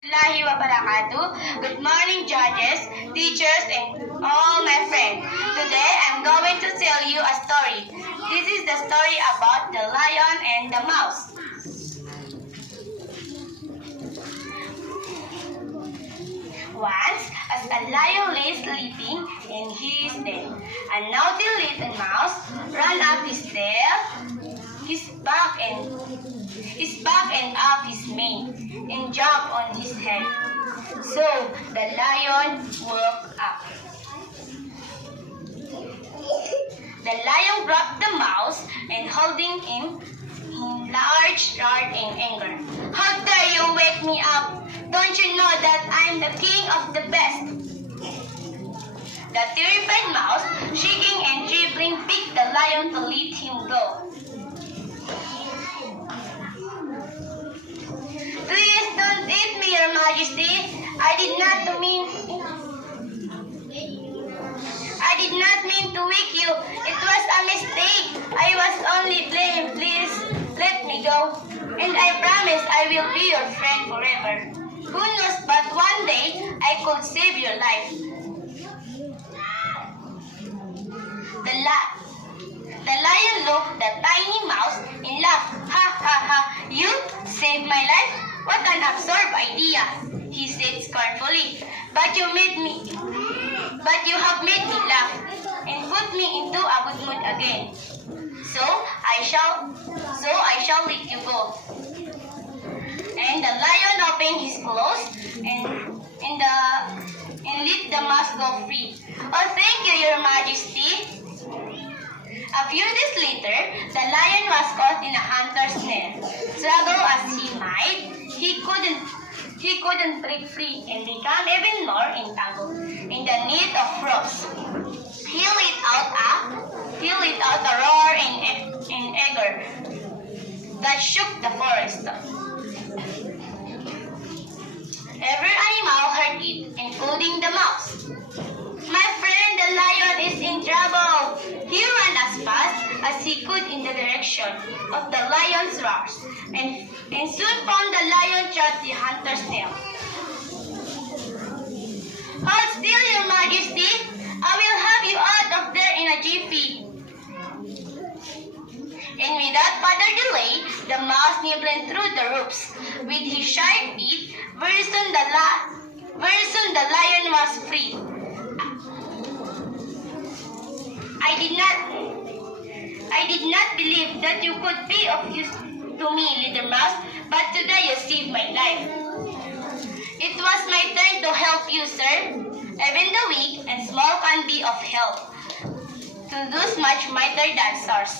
Warahmatullahi wabarakatuh. Good morning, judges, teachers, and all my friends. Today, I'm going to tell you a story. This is the story about the lion and the mouse. Once, as a lion lay sleeping in his den, a naughty little mouse ran up his tail, his back and up his mane, and jumped on his head. So the lion woke up. The lion grabbed the mouse and holding him, he roared in anger. How dare you wake me up? Don't you know that I'm the king of the best? The terrified mouse, shaking and trembling, begged the lion to let him go. Please don't eat me, Your Majesty. I did not mean to wake you. It was a mistake. I was only playing. Please let me go. And I promise I will be your friend forever. Who knows, but one day I could save your life. The lion looked the tiny mouse and laughed. Ha ha ha, you saved my life? What an absurd idea, he said scornfully. But you have made me laugh and put me into a good mood again. So I shall let you go. And the lion opened his claws and let the mouse go free. Oh, thank you, Your Majesty. A few days later, the lion was caught in a hunter's net. Struggle as he might, he couldn't break free and became even more entangled in the net of ropes. He let out a roar in anger that shook the forest. Every animal heard it, including the mouse. My friend, the lion is in trouble. He ran as fast as he could in the direction of the lion's roars, and soon found the lion trapped the hunter's tail. Hold still, Your Majesty. I will have you out of there in a jiffy. And without further delay, the mouse nibbled through the ropes with his sharp teeth. Very soon the lion was free. I did not believe that you could be of use to me, little mouse, but today you saved my life. It was my turn to help you, sir. Even the weak and small can be of help to those much mightier than ours.